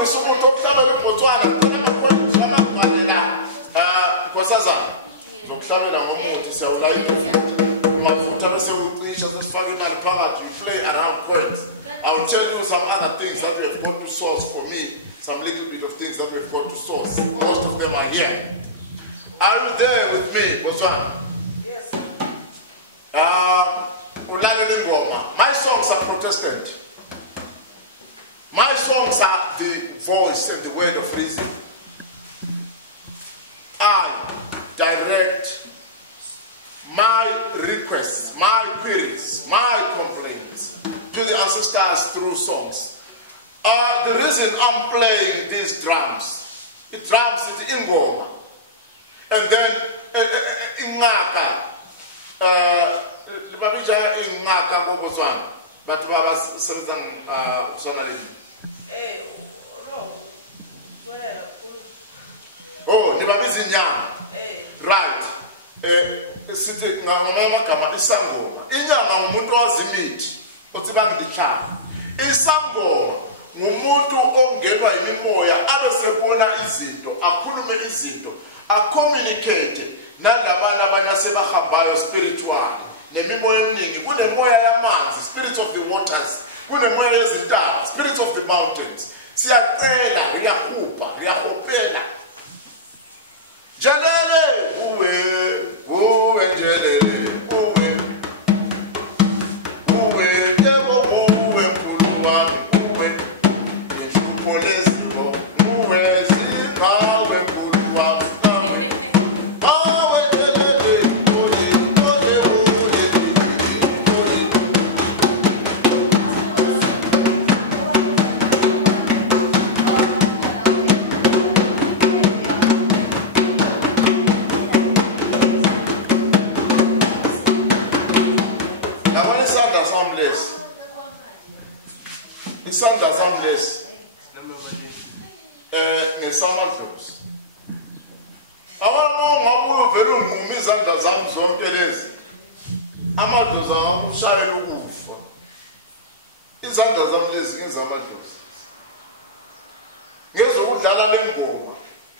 ngisumuntu okuhlabela uBotswana ngicela amakhonto amabhalela nkosazana zokuhlabela ngomuthi siyawulayita ungavutha bese uyicisha sesifaka imali phakathi you play around coins. I will tell you some other things that we have got to source for me, some little bit of things that we have got to source. Most of them are here. Are you there with me, Botswana? Yes. My songs are Protestant. My songs are the voice and the word of reason. I direct my requests, my queries, my complaints to the ancestors through songs. The reason I'm playing these drums, it drums it ingoma, and then ingaka, libabija ingaka ko Botswana, but baba serzang Botswana le. Oh, nibabizi nyanga. Right. Sithi ngamanye amagama isangoma. Inyanga ngumuntu ozimithi. Othi bangidihlala. Isangoma ngumuntu ongenwa yimimoya abesebona izinto, akhulume izinto, acommunicate nalabana abanye asebahambayo spiritual. Nemimoya eminingi kunemoya yamanzi, spirits of the waters, kunemoya yezintaba, spirits of the mountains. Siyacela, riyakhupha, riyahopela. Jalele, uwe njelele, uwe yebo uwe mkhulu wami, uwe yenhlupho lezimo, uwe zikhawe mkhulu wami, awe njelele, oye. Isandla sami lesi ngesamadlozi. Abanye ngabuye vele ungquma izandla zami zonke lezi. Amadlozi angushayela ukufa. Izandla zami lezi ngezamadlozi. Ngezokudlala lengoma.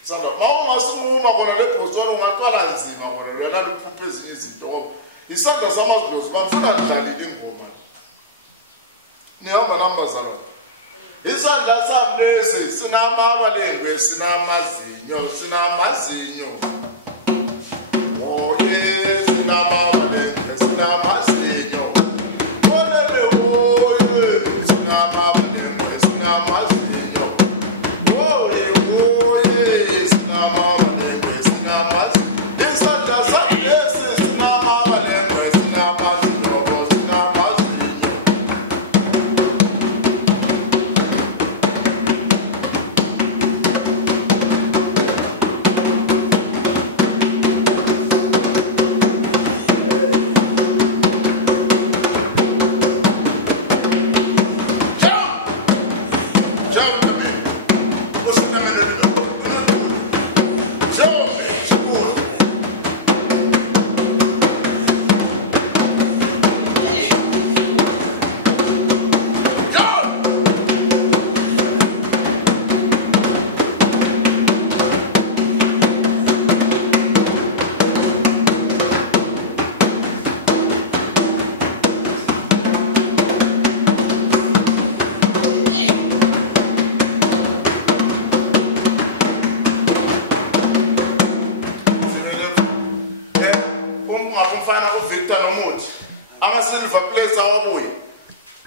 Isandla mawungasinquma kona leBotswana ungathwala nzima kona lona luphupha ezinye izinto ngoba isandla samadlozi bafuna ndlalile ingoma. Nihamba nambazalwa. Isandla sami lesi sinamabalengwe sinamazinyo. Oh yes, sinamabalengwe sinamazinyo. Olele oh yes, sinamabalengwe sinamazinyo. Oh yes, sinamabalengwe sinamazinyo. Isandla sami lesi sinamabalengwe sinamazinyo.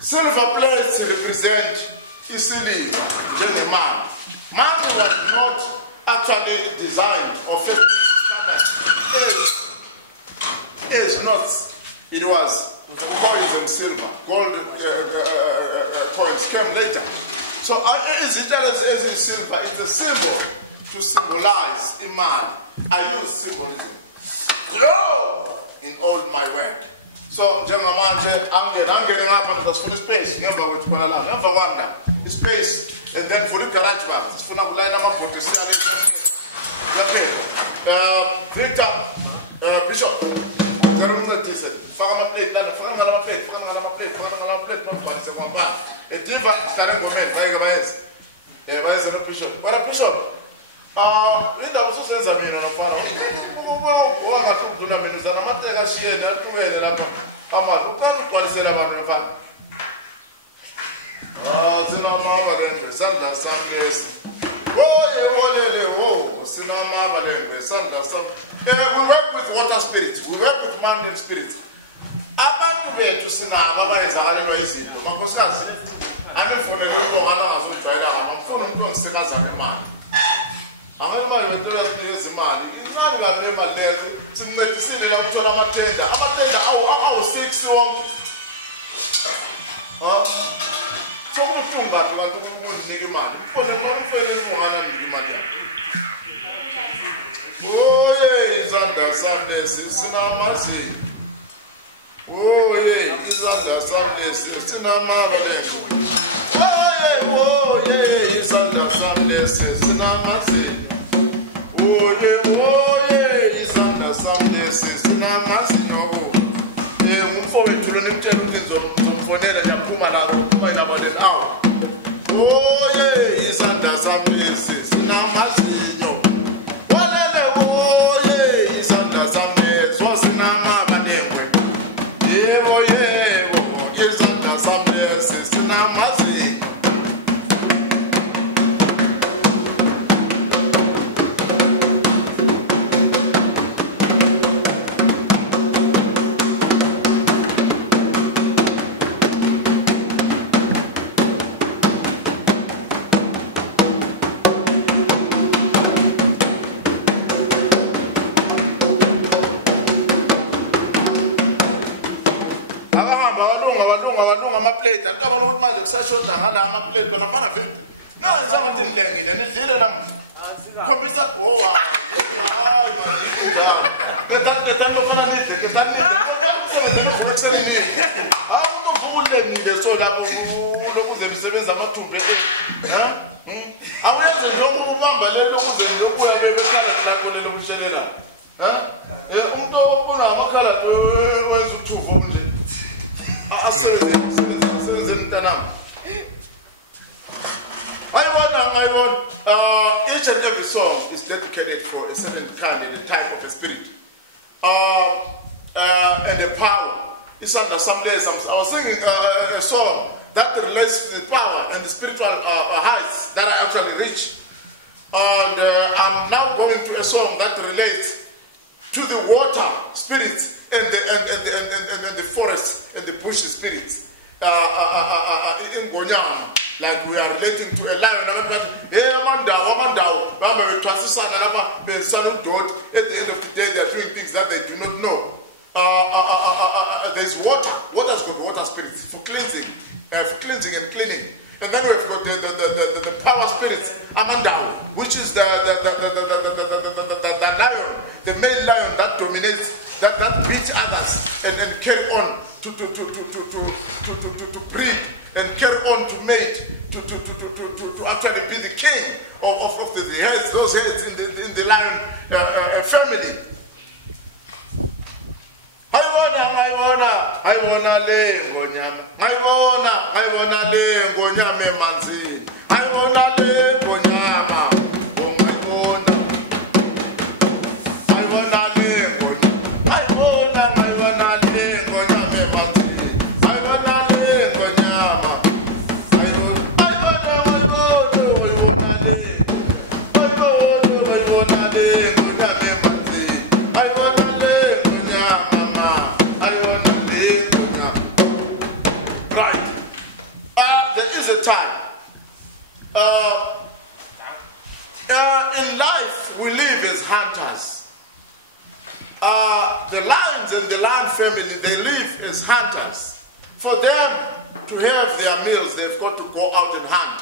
Silver plates represent isiliva, njengemali. Money was not actually designed or first established as not. It was coins and silver. Gold coins came later. So as silver, it's a symbol to symbolize imali. I use symbolism. Grow in all my word. So, njengamanje angene ngapha ngisafuna space ngemva kwethu khona la ngemva kwanga space and then for the garage bar sifuna kulayina amabhodi siyale yaphela Victor Bishop ngicela uncedise faka ama-plate lana faka ngala ma-plate mabhalise kwambala ediva hlala engomeni bayeke bayenze Where's the bishop? What a bishop? Linda was also a man on a panel. What is it about the fan? Sunday, Sundays. We work with water spirits, we work with mountain spirits. Abantu bethu sinabo abayenzakalelwa izinto makhosikazi angifonele ukubona ngazojwayela ngamfuna umuntu ongisekaza ngemali angemali bethu yasinikeza imali incane kabi nemali lezo sincedisile la ukuthola amatenda awu-6 wonke sokubuhlungu kabi kanti ukundinika imali mfonele ungananiki imali yakho. Oh yeah, izandla sami lesi sinamazinyo. Oh yeah, izandla sami lesi sinamabalengu. Oh yeah, izandla sami lesi sinamazinyo. Oh yeah, izandla sami lesi sinamazinyo. Umfowethu lo nimtshela ukuthi ngizomfonela ngiyaphuma la ukuphuma inabaleni awu. Oh yeah, izandla sami lesi sinamazinyo. Each and every song is dedicated for a certain kind and a type of a spirit and a power. It's under some days I was singing a song that relates to the power and the spiritual heights that I actually reach. And I'm now going to a song that relates to the water spirit and the forest and the bush spirit in Gonyama. Like we are relating to a lion. At the end of the day, they are doing things that they do not know. There's water. Water's got water spirits for cleansing and cleaning. And then we've got the power spirits, Amandao, which is the lion, the male lion that dominates, that beats others and carry on to breed and carry on to mate, to actually be the king of the heads, those heads in the lion family. I wanna le ngonyama. I wanna le ngonyama emanzini. I wanna le ngonyama. I wanna le ngonyama. I wanna le ngonyama emanzini. I wanna le ngonyama. Time. In life, we live as hunters. The lions and the lion family, they live as hunters. For them to have their meals, they've got to go out and hunt.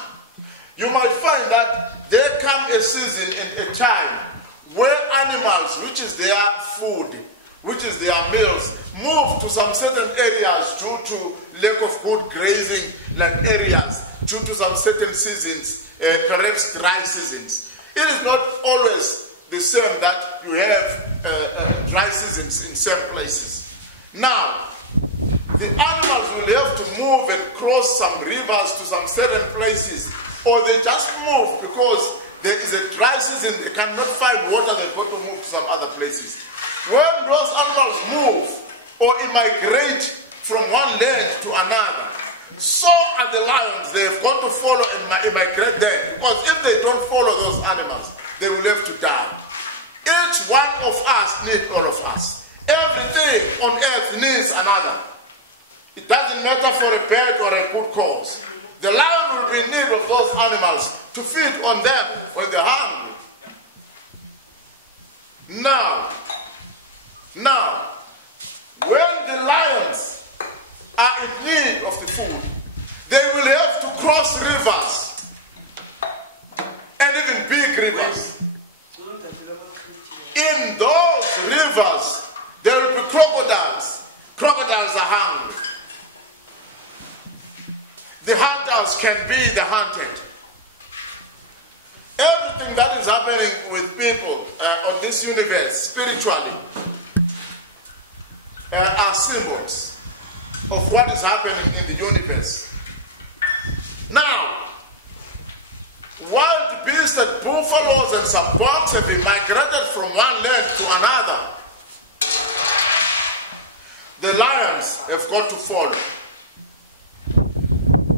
You might find that there come a season and a time where animals, which is their food, which is their meals, move to some certain areas due to lack of good grazing like areas, due to some certain seasons, perhaps dry seasons. It is not always the same that you have dry seasons in some places. Now, the animals will have to move and cross some rivers to some certain places or they just move because there is a dry season, they cannot find water, they've got to move to some other places. When those animals move or immigrate from one land to another, so are the lions. They've got to follow and immigrate there, because if they don't follow those animals, they will have to die. Each one of us needs all of us. Everything on earth needs another. It doesn't matter for a bad or a good cause. The lion will be in need of those animals to feed on them when they're hungry. Now, when the lions are in need of the food, they will have to cross rivers, and even big rivers. In those rivers, there will be crocodiles. Crocodiles are hungry. The hunters can be the hunted. Everything that is happening with people on this universe, spiritually, are symbols of what is happening in the universe. Now, wild beasts and buffaloes and some bucks have been migrated from one land to another. The lions have got to follow.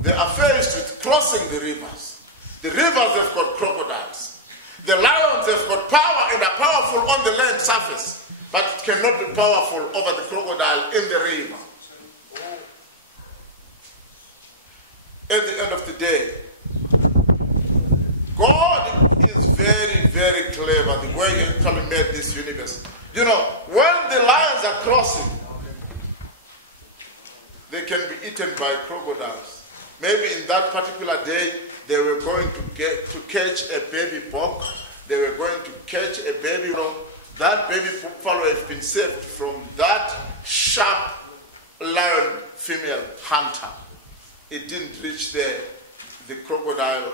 They are faced with crossing the rivers. The rivers have got crocodiles. The lions have got power and are powerful on the land surface, but it cannot be powerful over the crocodile in the river. At the end of the day, God is very, very clever the way He actually made this universe. You know, when the lions are crossing, they can be eaten by crocodiles. Maybe in that particular day, they were going to catch a baby buck. They were going to catch a baby. You know, that baby buffalo has been saved from that sharp lion female hunter. It didn't reach there. The crocodile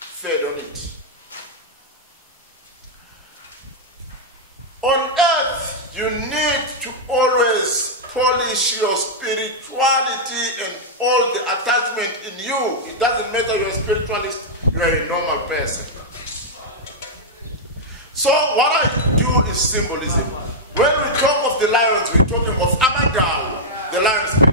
fed on it. On earth, you need to always polish your spirituality and all the attachment in you. It doesn't matter you're a spiritualist, you are a normal person. So what I do is symbolism. When we talk of the lions, we're talking of Amadal, the lion spirit.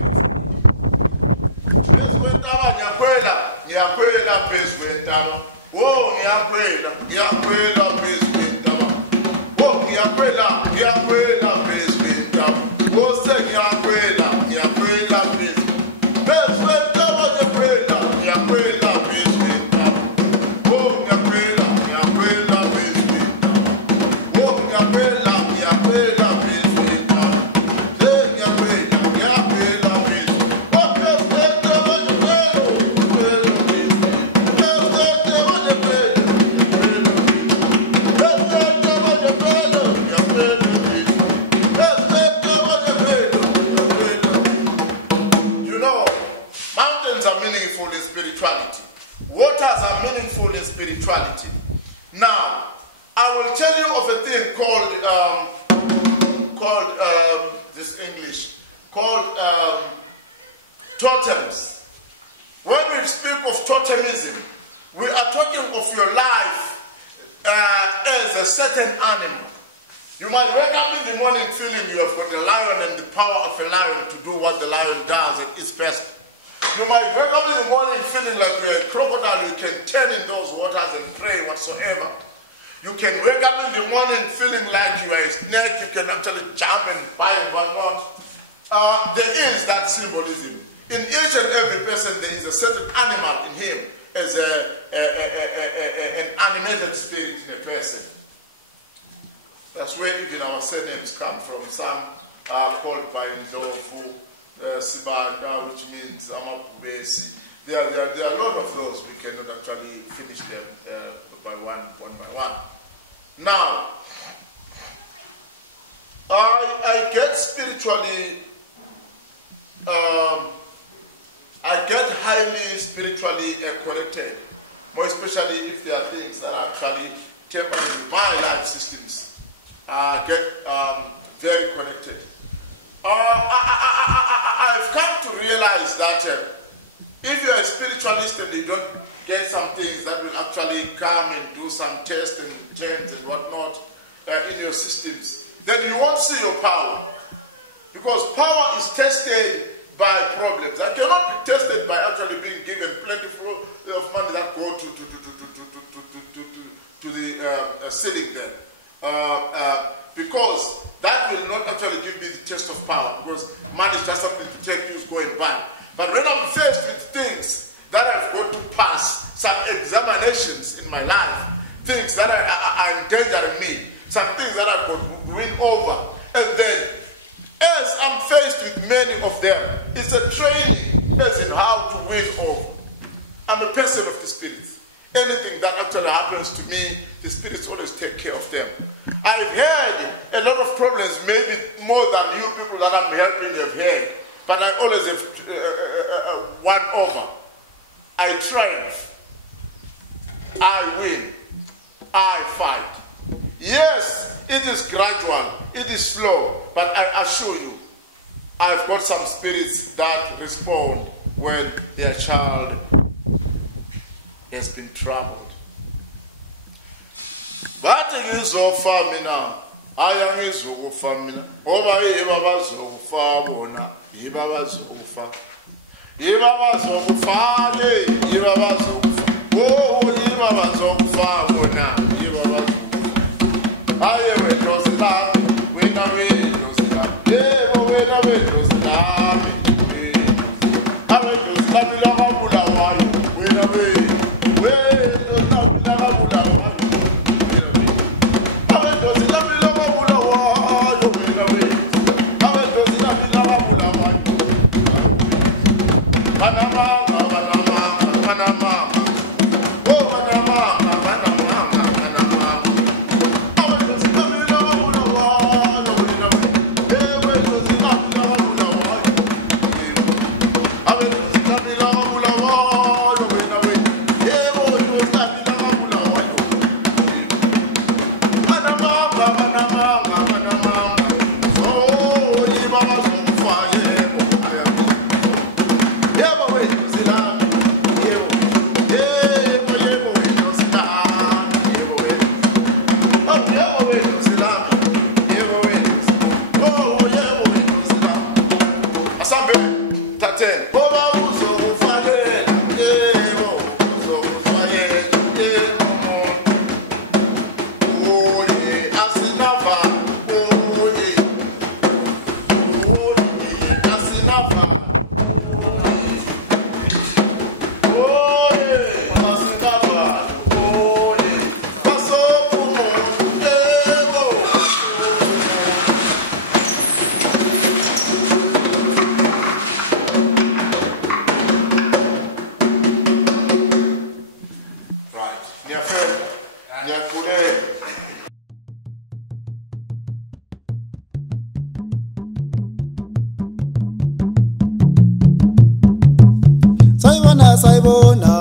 Now, I will tell you of a thing called totems. When we speak of totemism, we are talking of your life as a certain animal. You might wake up in the morning feeling you have got a lion and the power of a lion to do what the lion does at its best. You might wake up in the morning feeling like you're a crocodile, you can turn in those waters and pray whatsoever. You can wake up in the morning feeling like you are a snake, you can actually jump and bite and whatnot. There is that symbolism. In each and every person there is a certain animal in him as an animated spirit in a person. That's where even our surnames come from. Some are called by Ndovu, Sibanda, which means Amapubesi. There are a lot of those. We cannot actually finish them one by one. Now, I get spiritually, I get highly spiritually connected, more especially if there are things that are actually tampering with my life systems. I get very connected. I've come to realize that if you're a spiritualist and you don't get some things that will actually come and do some tests and turns and whatnot in your systems, then you won't see your power. Because power is tested by problems. That cannot be tested by actually being given plenty of money that go to the ceiling there. Because that will not actually give me the test of power, because money is just something to take, use, go and buy. But when I'm faced with things that I've got to pass, some examinations in my life, things that are endangering me, some things that I've got to win over, and then as I'm faced with many of them, it's a training as in how to win over. I'm a person of the Spirit. Anything that actually happens to me, the Spirit always take care of them. I've had a lot of problems, maybe more than you people that I'm helping have had, but I always have won over. I triumph. I win. I fight. Yes, it is gradual. It is slow. But I assure you, I've got some spirits that respond when their child has been troubled. But ngizofa mina, aya ngizofa mina, ngoba yiba bazofa bona, yiba bazofa. Yiba bazofa, yiba bazofa. Oh, yiba bazofa bona, yiba bazofa. Aye we dosila, we na we dosila. Yebo we na we dosila. Awe dosila bila kabula wayo, we na we. We dosila bila kabula wayo. Saibona